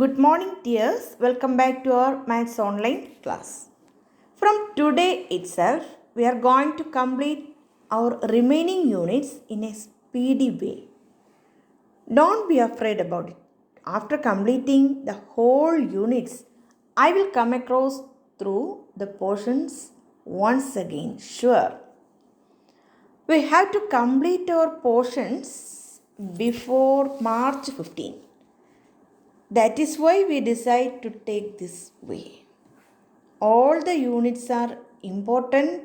Good morning, dears. Welcome back to our Maths online class. From today itself, we are going to complete our remaining units in a speedy way. Don't be afraid about it. After completing the whole units, I will come across through the portions once again, sure. We have to complete our portions before March 15. That is why we decide to take this way. All the units are important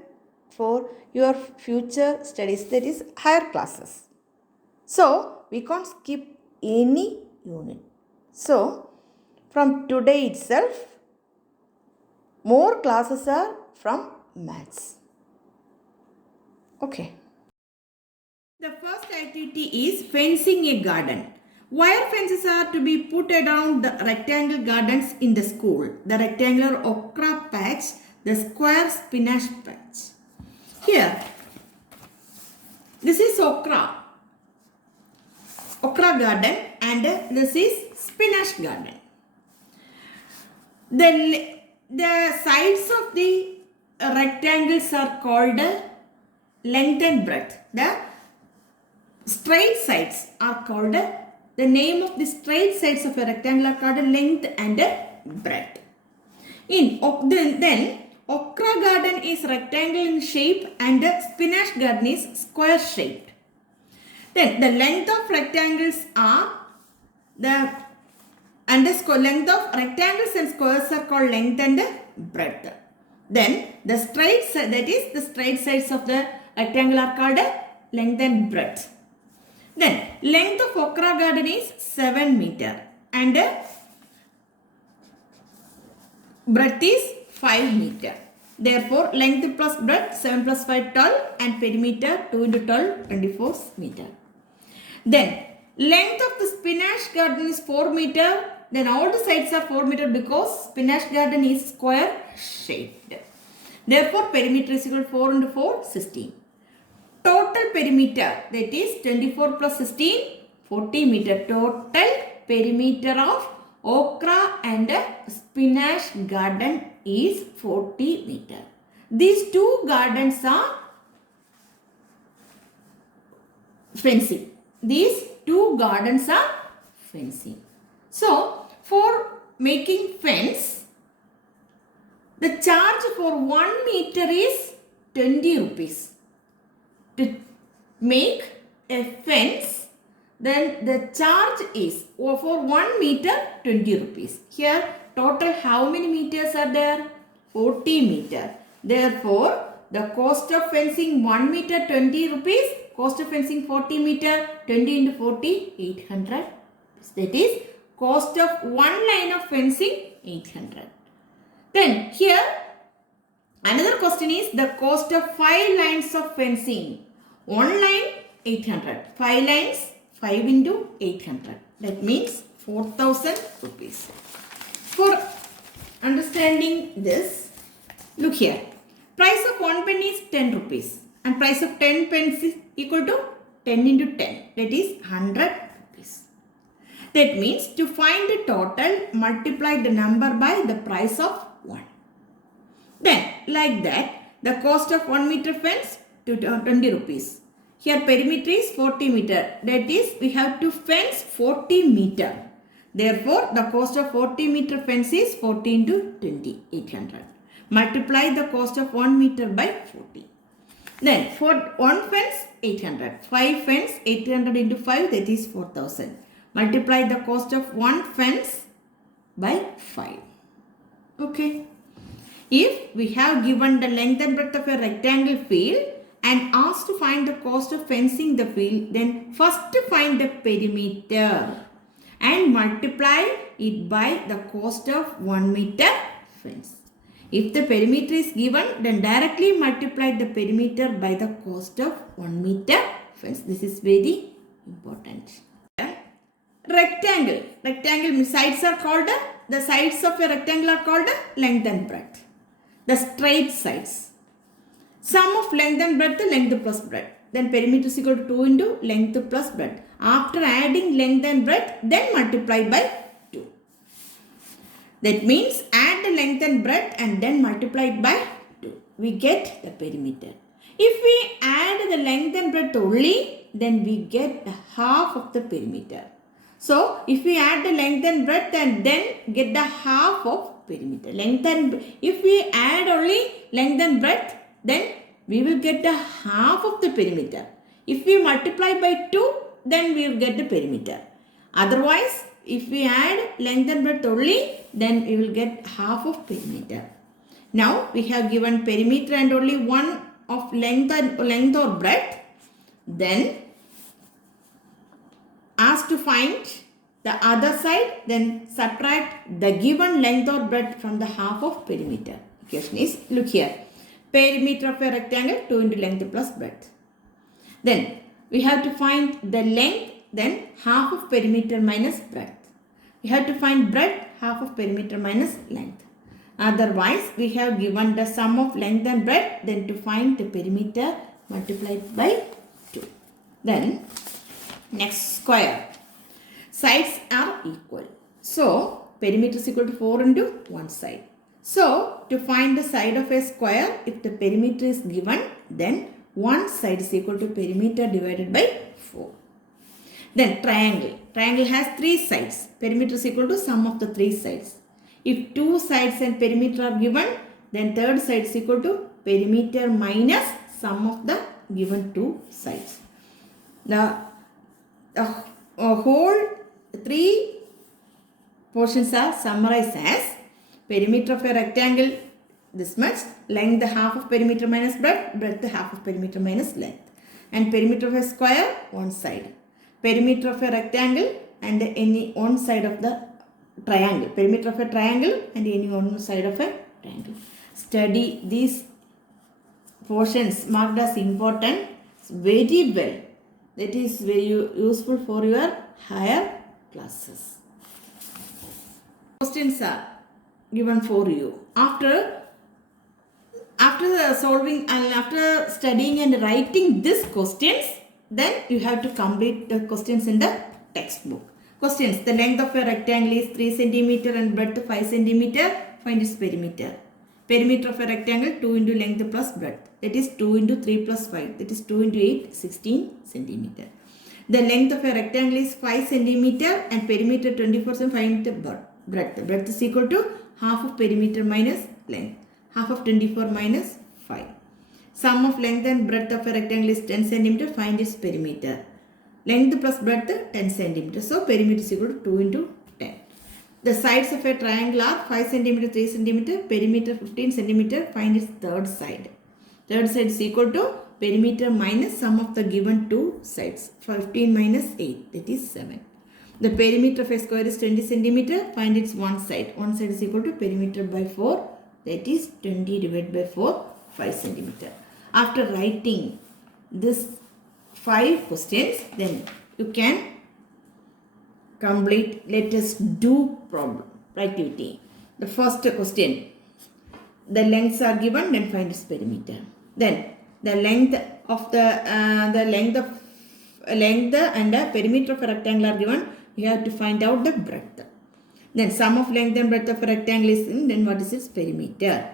for your future studies, that is higher classes. So we can't skip any unit. So from today itself, more classes are from maths. Okay. The first activity is fencing a garden. Wire fences are to be put around the rectangle gardens in the school. The rectangular okra patch, the square spinach patch. Here, this is okra garden, and this is spinach garden. The sides of the rectangles are called length and breadth. The straight sides are called, the name of the straight sides of a rectangle are called length and breadth. Then okra garden is rectangle in shape and the spinach garden is square shaped. Then the length of rectangles are length of rectangles and squares are called length and breadth. Then the straight sides of the rectangle are called length and breadth. Then length of okra garden is 7 meter and breadth is 5 meter. Therefore, length plus breadth 7 plus 5 12 and perimeter 2 into 12 24 meter. Then length of the spinach garden is 4 meter. Then all the sides are 4 meter because spinach garden is square shaped. Therefore, perimeter is equal to 4 into 4 16. Total perimeter, that is 24 plus 16, 40 meter. Total perimeter of okra and spinach garden is 40 meter. These two gardens are fencing. So, for making fence, the charge for 1 meter is 20 rupees. To make a fence, then the charge is for 1 meter 20 rupees. Here total how many meters are there? 40 meter. Therefore, the cost of fencing 1 meter 20 rupees, cost of fencing 40 meter 20 into 40 800. That is cost of one line of fencing 800. Then here another question is the cost of 5 lines of fencing. 1 line 800, 5 lines 5 into 800. That means 4000 rupees. For understanding this, look here. Price of 1 penny is 10 rupees and price of 10 pence is equal to 10 into 10. That is 100 rupees. That means to find the total, multiply the number by the price of 1. Then like that, the cost of 1 meter fence to 20 rupees. Here perimeter is 40 meter. That is we have to fence 40 meter. Therefore, the cost of 40 meter fence is 40 into 20, 800. Multiply the cost of 1 meter by 40. Then for 1 fence 800. 5 fence 800 into 5, that is 4000. Multiply the cost of 1 fence by 5. Okay. If we have given the length and breadth of a rectangle field and asked to find the cost of fencing the field, then first find the perimeter and multiply it by the cost of 1 meter fence. If the perimeter is given, then directly multiply the perimeter by the cost of 1 meter fence. This is very important. Rectangle sides are called, the sides of a rectangle are called length and breadth. The straight sides. Sum of length and breadth, length plus breadth. Then perimeter is equal to 2 into length plus breadth. After adding length and breadth, then multiply by 2. That means add the length and breadth and then multiply it by 2. We get the perimeter. If we add the length and breadth only, then we get the half of the perimeter. So, if we add the length and breadth and then get the half of perimeter. If we add only length and breadth, then we will get the half of the perimeter. If we multiply by 2, then we will get the perimeter. Otherwise, if we add length and breadth only, then we will get half of perimeter. Now, we have given perimeter and only one of length or breadth. Then, asked to find the other side, then subtract the given length or breadth from the half of perimeter. Question is, look here. Perimeter of a rectangle, 2 into length plus breadth. Then, we have to find the length, then half of perimeter minus breadth. We have to find breadth, half of perimeter minus length. Otherwise, we have given the sum of length and breadth, then to find the perimeter multiplied by 2. Then, next square. Sides are equal. So, perimeter is equal to 4 into one side. So, to find the side of a square, if the perimeter is given, then one side is equal to perimeter divided by 4. Then triangle. Triangle has 3 sides. Perimeter is equal to sum of the 3 sides. If 2 sides and perimeter are given, then third side is equal to perimeter minus sum of the given 2 sides. The whole 3 portions are summarized as perimeter of a rectangle this much, length half of perimeter minus breadth, breadth half of perimeter minus length, and perimeter of a square one side. Perimeter of a rectangle and any one side of the triangle. Perimeter of a triangle and any one side of a triangle. Study these portions marked as important very well. That is very useful for your higher classes. Questions are given for you. After solving and after studying and writing these questions, then you have to complete the questions in the textbook. Questions. The length of a rectangle is 3 cm and breadth 5 cm. Find its perimeter. Perimeter of a rectangle 2 into length plus breadth. That is 2 into 3 plus 5. That is 2 into 8, 16 cm. The length of a rectangle is 5 cm and perimeter 24 cm. Find the breadth. Breadth is equal to half of perimeter minus length. Half of 24 minus 5. Sum of length and breadth of a rectangle is 10 cm. Find its perimeter. Length plus breadth 10 cm. So, perimeter is equal to 2 into 10. The sides of a triangle are 5 cm, 3 cm, perimeter 15 cm. Find its third side. Third side is equal to perimeter minus sum of the given 2 sides. 15 minus 8, that is 7. The perimeter of a square is 20 cm. Find its one side. One side is equal to perimeter by 4. That is 20 divided by 4, 5 cm. After writing this 5 questions, then you can complete. Let us do problem activity. The first question. The lengths are given, then find its perimeter. Then the length and the perimeter of a rectangle are given. You have to find out the breadth. Then sum of length and breadth of a rectangle is in, then what is its perimeter?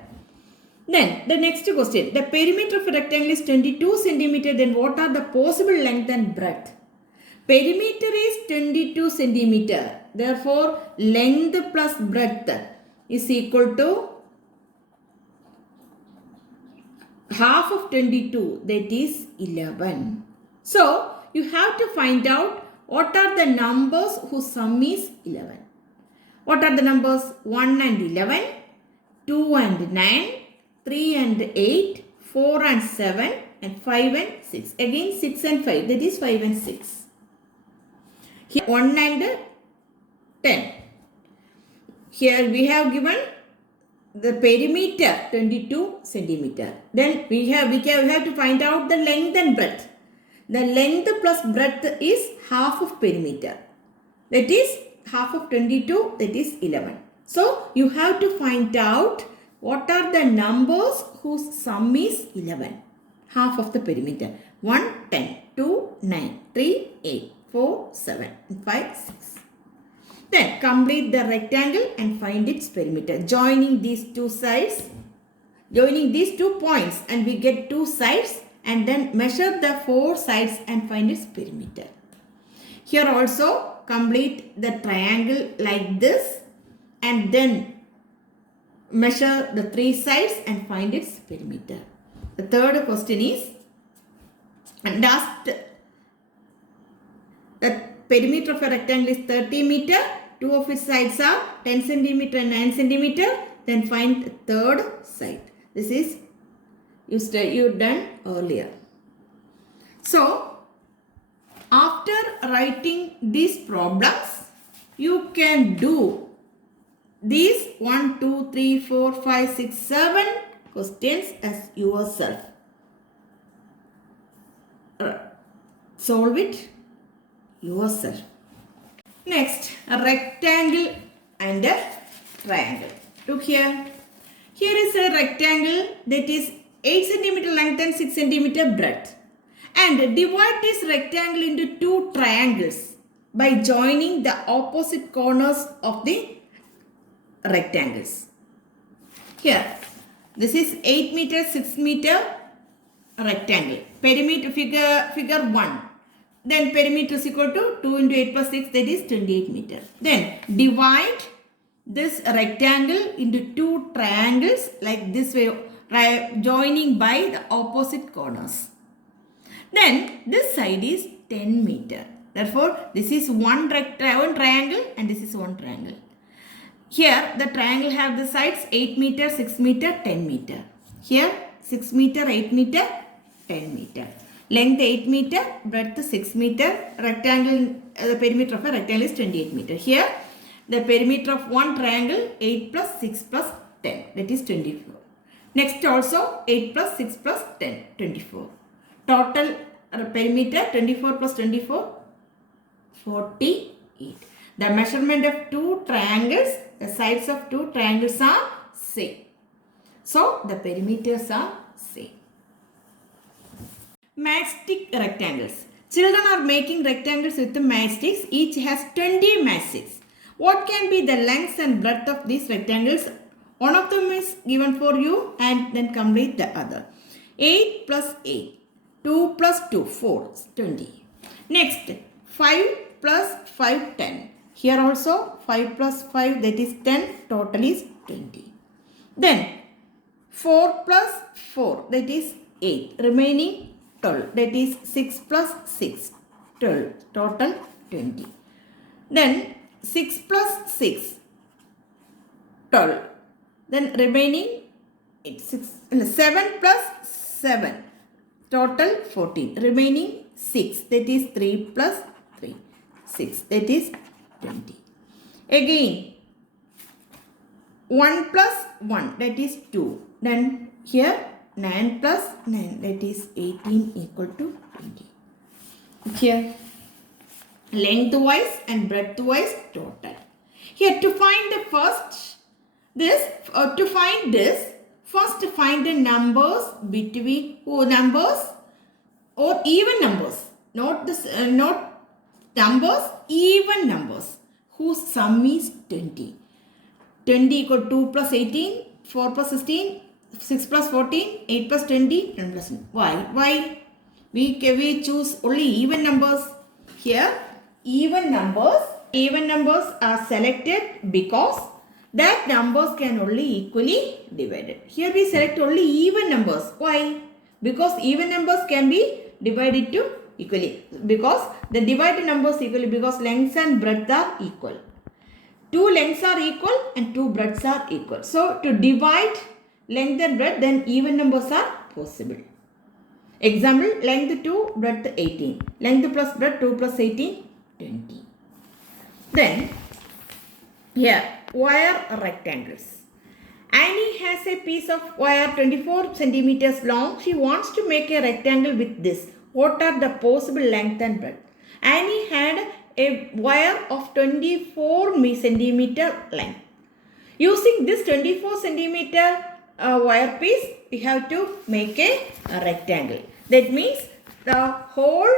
Then the next question. The perimeter of a rectangle is 22 cm. Then what are the possible length and breadth? Perimeter is 22 cm. Therefore, length plus breadth is equal to half of 22, that is 11. So, you have to find out what are the numbers whose sum is 11. What are the numbers? 1 and 11, 2 and 9, 3 and 8, 4 and 7, and 5 and 6. Again 6 and 5, that is 5 and 6. Here 1 and 10. Here we have given the perimeter 22 cm. Then we have to find out the length and breadth. The length plus breadth is half of perimeter. That is half of 22, that is 11. So, you have to find out what are the numbers whose sum is 11. Half of the perimeter. 1, 10, 2, 9, 3, 8, 4, 7, and 5, 6. Then complete the rectangle and find its perimeter. Joining these two sides, joining these 2 points, and we get 2 sides, and then measure the 4 sides and find its perimeter. Here also complete the triangle like this and then measure the 3 sides and find its perimeter. The third question is, and asked the perimeter of a rectangle is 30 meter. 2 of its sides are 10 centimeter and 9 centimeter. Then find the third side. This is you done earlier. So after writing these problems, you can do these 1, 2, 3, 4, 5, 6, 7 questions as yourself. Solve it yourself. Next, a rectangle and a triangle. Look here. Here is a rectangle that is 8 cm length and 6 cm breadth. And divide this rectangle into 2 triangles by joining the opposite corners of the rectangles. Here, this is 8 meter, 6 meter rectangle. Perimeter figure 1. Then perimeter is equal to 2 into 8 plus 6, that is 28 meter. Then divide this rectangle into 2 triangles like this way, joining by the opposite corners. Then this side is 10 meter. Therefore, this is one triangle and this is one triangle. Here the triangle have the sides 8 meter, 6 meter, 10 meter. Here 6 meter, 8 meter, 10 meter. Length 8 meter, breadth 6 meter. Rectangle, the perimeter of a rectangle is 28 meter. Here the perimeter of one triangle 8 plus 6 plus 10, that is 24. Next also 8 plus 6 plus 10, 24. Total perimeter 24 plus 24, 48. The measurement of 2 triangles, the sides of 2 triangles are same. So the perimeters are same. Matchstick rectangles. Children are making rectangles with the matchsticks. Each has 20 matchsticks. What can be the length and breadth of these rectangles? One of them is given for you and then complete the other. 8 plus 8. 2 plus 2, 4, 20. Next, 5 plus 5, 10. Here also 5 plus 5, that is 10. Total is 20. Then 4 plus 4, that is 8. Remaining 12, that is 6 plus 6, 12. Total 20. Then 6 plus 6, 12. Then remaining 7 plus 7. Total 14. Remaining 6. That is 3 plus 3. 6. That is 20. Again 1 plus 1. That is 2. Then here 9 plus 9. That is 18 equal to 20. Here lengthwise and breadthwise total. Here to find the first first find the numbers between numbers or even numbers, not numbers, even numbers whose sum is 20. 20 equal to 2 plus 18, 4 plus 16, 6 plus 14, 8 plus 20, 10 plus 10. Why? We choose only even numbers. Here even numbers are selected because that numbers can only equally divided. Here we select only even numbers. Why? Because even numbers can be divided to equally. Because the divided numbers equally, because lengths and breadth are equal. 2 lengths are equal and 2 breadths are equal. So to divide length and breadth, then even numbers are possible. Example, length 2, breadth 18. Length plus breadth 2 plus 18, 20. Then here wire rectangles. Annie has a piece of wire 24 centimeters long. She wants to make a rectangle with this. What are the possible length and breadth? Annie had a wire of 24 centimeter length. Using this 24 centimeter wire piece, we have to make a rectangle. That means the whole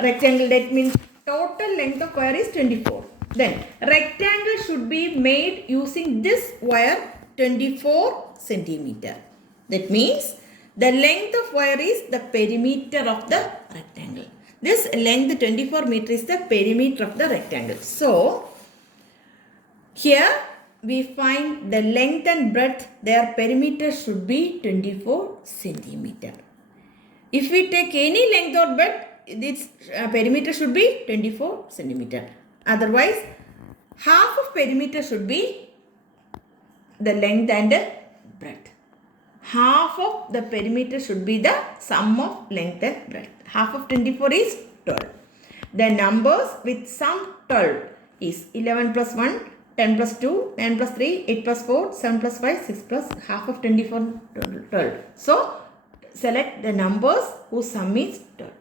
rectangle, that means total length of wire is 24. Then rectangle should be made using this wire 24 centimeter. That means the length of wire is the perimeter of the rectangle. This length 24 meter is the perimeter of the rectangle. So here we find the length and breadth, their perimeter should be 24 centimeter. If we take any length or breadth, its perimeter should be 24 centimeter. Otherwise, half of perimeter should be the length and breadth. Half of the perimeter should be the sum of length and breadth. Half of 24 is 12. The numbers with sum 12 is 11 plus 1, 10 plus 2, 9 plus 3, 8 plus 4, 7 plus 5, 6 plus half of 24, 12. So, select the numbers whose sum is 12.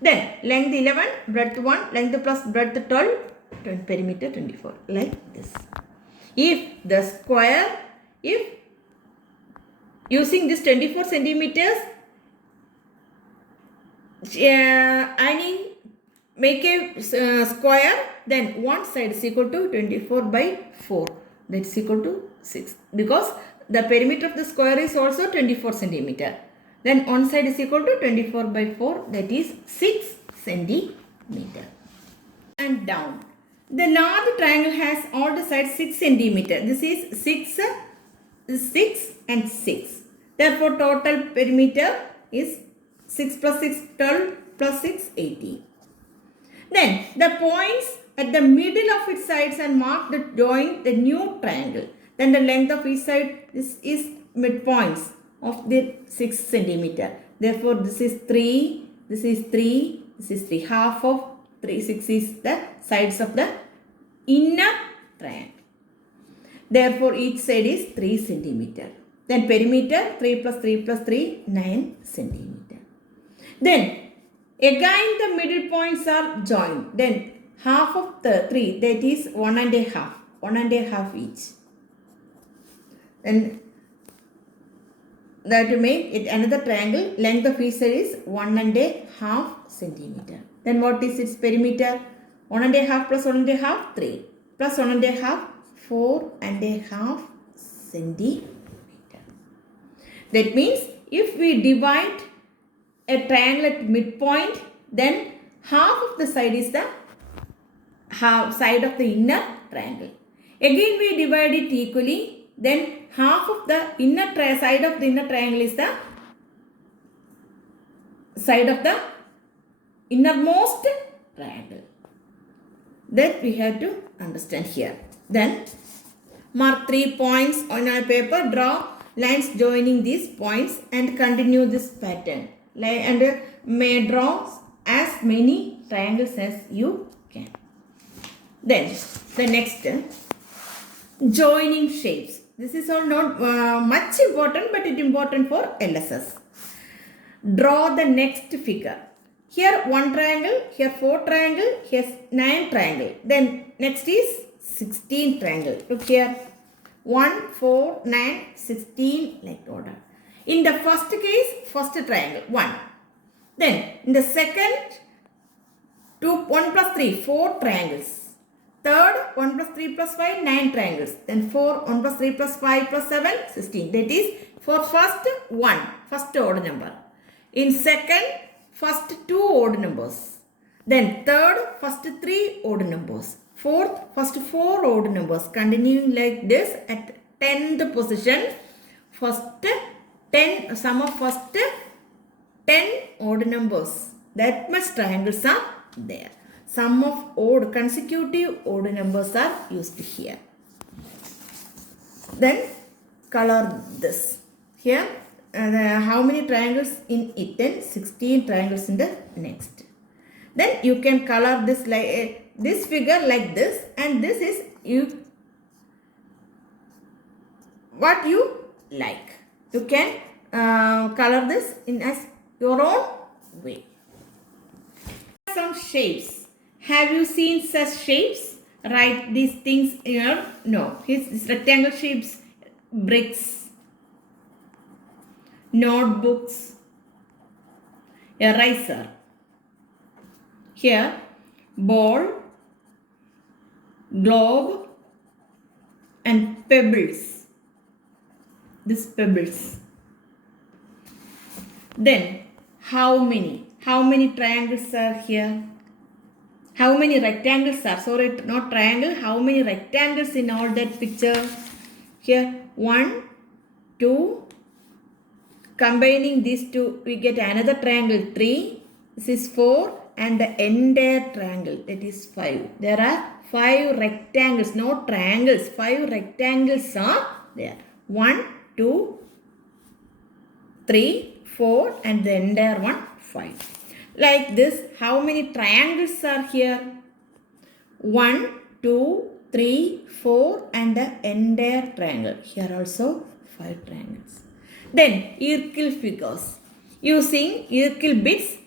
Then, length 11, breadth 1, length plus breadth 12, perimeter 24, like this. If the square, if using this 24 centimeters, make a square, then one side is equal to 24 by 4. That is equal to 6. Because the perimeter of the square is also 24 centimeter. Then one side is equal to 24 by 4. That is 6 centimeter. And down. The large triangle has all the sides 6 centimeter. This is 6 and 6. Therefore, total perimeter is 6 plus 6, 12 plus 6, 18. Then, the points at the middle of its sides are marked to join the new triangle. Then, the length of each side is midpoints of the 6 centimeter. Therefore, this is 3, this is 3, this is 3. Half of 3, 6 is the sides of the inner triangle. Therefore, each side is 3 centimeter. Then perimeter 3 plus 3 plus 3, 9 centimeter. Then again the middle points are joined. Then half of the 3, that is 1 and a half. 1 and a half each. Then that to make it another triangle, length of each side is 1 and a half centimeter. Then what is its perimeter? 1 and a half plus 1 and a half, 3. Plus 1 and a half, 4 and a half centimeter. That means if we divide a triangle at midpoint, then half of the side is the side of the inner triangle. Again we divide it equally, then half of the inner side of the inner triangle is the side of the innermost triangle. That we have to understand here. Then mark 3 points on a paper, draw lines joining these points and continue this pattern. And may draw as many triangles as you can. Then the next, joining shapes. This is all not much important, but it is important for LSS. Draw the next figure. Here 1 triangle, here 4 triangle, here 9 triangle. Then next is 16 triangle. Look here. 1, 4, 9, 16 like order. In the first case, first triangle 1. Then in the second, 1 plus 3, 4 triangles. Third, 1 plus 3 plus 5, 9 triangles. Then 4, 1 plus 3 plus 5 plus 7, 16. That is for first 1, first odd number. In second, first 2 odd numbers. Then third, first 3 odd numbers. Fourth, first 4 odd numbers. Continuing like this at 10th position. First 10, sum of first 10 odd numbers. That much triangles are there. Sum of odd, consecutive odd numbers are used here. Then color this. Here, how many triangles in it? Then 16 triangles in the next. Then you can color this like this figure like this, and this is what you like. You can color this in as your own way. Some shapes. Have you seen such shapes? Write these things here. No. Here's rectangle shapes. Bricks. Notebooks. Eraser. Here, ball. globe, and pebbles. This pebbles. Then how many triangles are here? How many rectangles are? Sorry, not triangle. How many rectangles in all that picture? Here 1, 2. Combining these two, we get another triangle 3. This is 4, and the entire triangle, that is 5. There are 5 rectangles, not triangles. 5 rectangles are there. 1, 2, 3, 4, and the entire one 5. Like this, how many triangles are here? 1, 2, 3, 4, and the entire triangle. Here also 5 triangles. Then circle figures. Using circle bits,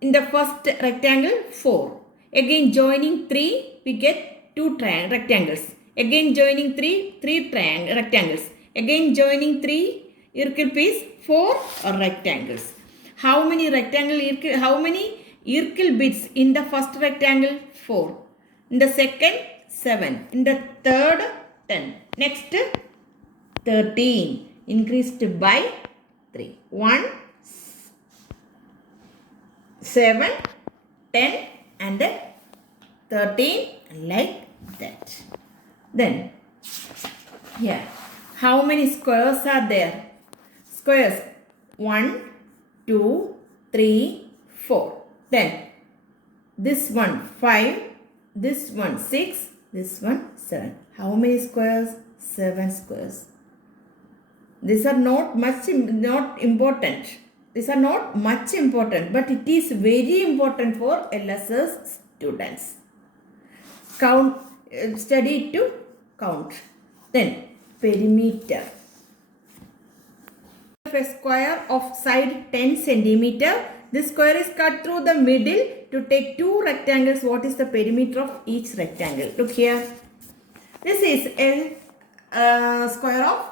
in the first rectangle 4. Again joining 3, we get 2 rectangles. Again joining 3 rectangles. Again joining 3 circle piece, 4 rectangles. How many circle bits in the first rectangle? 4. In the second 7. In the third 10. Next 13. Increased by 3. 1, 7, 10, and 13, like that. Then here, how many squares are there? Squares 1, 2, 3, 4. Then this one 5, this one 6, this one 7. How many squares? 7 squares. These are not important. These are not much important, but it is very important for LSS students. Count, study to count. Then perimeter. A square of side 10 centimeter. This square is cut through the middle to take 2 rectangles. What is the perimeter of each rectangle? Look here. This is a square of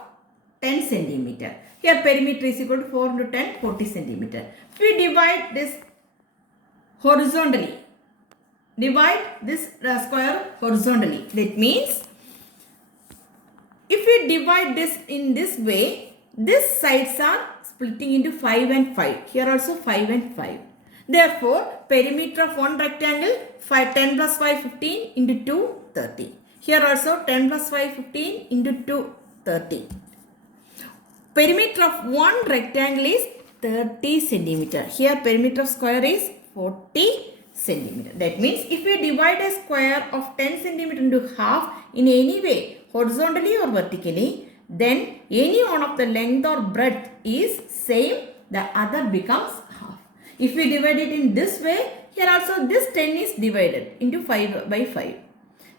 10 centimeter. Here perimeter is equal to 4 into 10, 40 centimeter. If we divide this horizontally, divide this square horizontally. That means if we divide this in this way, these sides are splitting into 5 and 5. Here also 5 and 5. Therefore, perimeter of one rectangle, 10 plus 5, 15 into 2, 30. Here also 10 plus 5, 15 into 2, 30. Perimeter of one rectangle is 30 centimeter. Here perimeter of square is 40 centimeter. That means if we divide a square of 10 centimeter into half in any way, horizontally or vertically, then any one of the length or breadth is same, the other becomes half. If we divide it in this way, here also this 10 is divided into 5 by 5.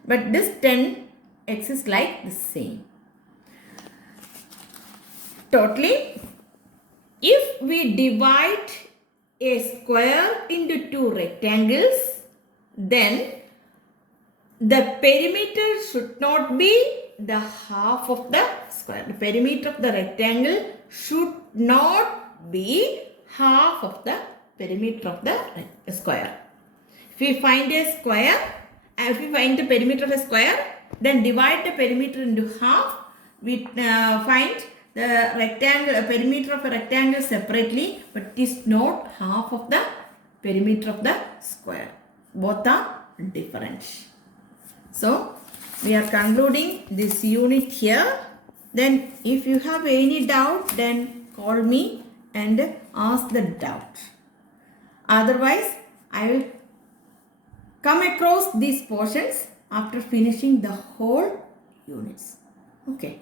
But this 10 exists like the same. Totally, if we divide a square into 2 rectangles, then the perimeter should not be the half of the square. The perimeter of the rectangle should not be half of the perimeter of the square. If we find a square, if we find the perimeter of a square, then divide the perimeter into half. We find the rectangle, perimeter of a rectangle separately, but it is not half of the perimeter of the square. Both are different. So, we are concluding this unit here. Then, if you have any doubt, then call me and ask the doubt. Otherwise, I will come across these portions after finishing the whole units. Okay.